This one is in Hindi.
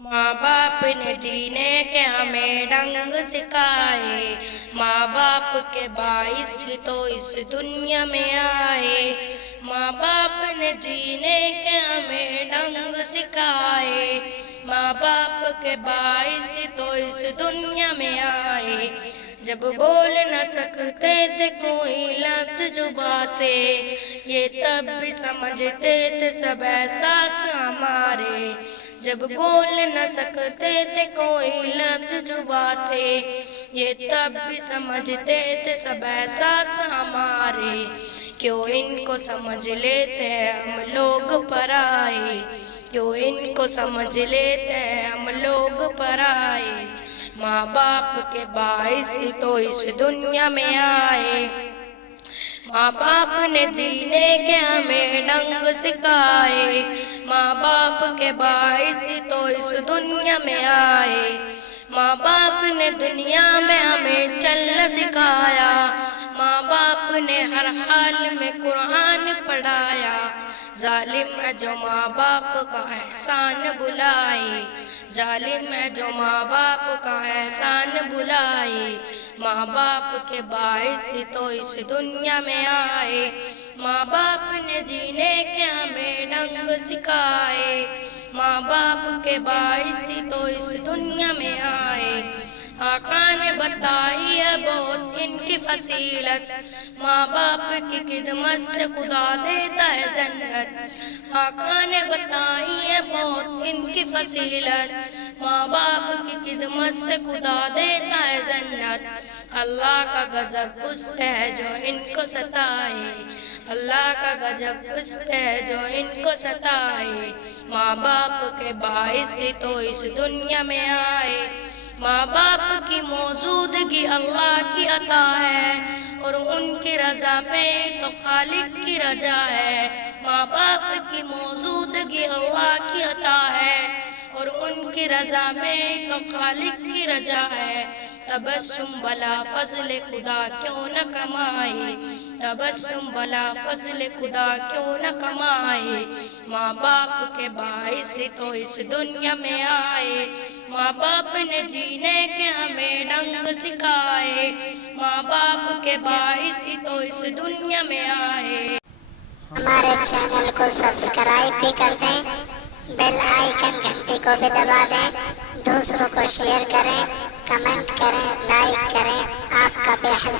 माँ बाप ने जीने के हमें ढंग सिखाए, माँ बाप के बाइस तो इस दुनिया में आए। माँ बाप ने जीने के हमें ढंग सिखाए, माँ बाप के बाइस तो इस दुनिया में आए। जब बोल न सकते थे कोई लफ्ज़ जुबां से, ये तब भी समझते थे सब एहसास हमारे। जब बोल न सकते थे कोई लफ्ज़ जुबां से, ये तब भी समझते थे सब एहसास हमारे। क्यों इनको समझ लेते हैं हम लोग पराए, क्यों इनको समझ लेते हैं हम लोग पराए। माँ बाप के बाइस तो इस दुनिया में आए, माँ बाप ने जीने के हमें ढंग सिखाए, माँ बाप के बाइस तो इस दुनिया में आए। माँ बाप ने दुनिया में हमें चलना सिखाया, माँ बाप ने हर हाल में कुरान पढ़ाया। जालिम है जो माँ बाप का एहसान बुलाए, जालिम है जो माँ बाप का एहसान बुलाए। माँ बाप के बाइस तो इस दुनिया में आए, माँ बाप ने जीने के हमें ढंग सिखाए, माँ बाप के बाइस तो इस दुनिया में आए। आका ने बताई है बहुत इनकी फसीलत, माँ बाप की खिदमत से खुदा देता है जन्नत। आका ने बताई है बहुत इनकी फसीलत, माँ बाप की खिदमत से खुदा देता है जन्नत। अल्लाह का गजब उस पे है जो इनको सताए, अल्लाह का गजब उस पे है जो इनको सताए। माँ बाप के बाइस तो इस दुनिया में आए, माँ बाप की मौजूदगी अल्लाह की अता है, और उनकी रजा में तो खालिक की रजा है। माँ बाप की मौजूदगी अल्लाह की अता है, और उनकी रजा में तो खालिक की रजा है। तबस्सुम भला फजल खुदा क्यों न कमाए, तबस्सुम भला फजल खुदा क्यों न कमाए। माँ बाप के बाइस तो इस दुनिया में आए, माँ बाप ने जीने के हमें ढंग सिखाए, माँ बाप के बाइस तो इस दुनिया में आए। हमारे चैनल को सब्सक्राइब भी कर दें, बेल आइकन घंटी को भी दबा दें, दूसरों को शेयर करें, कमेंट करें, लाइक करें। आपका बेहद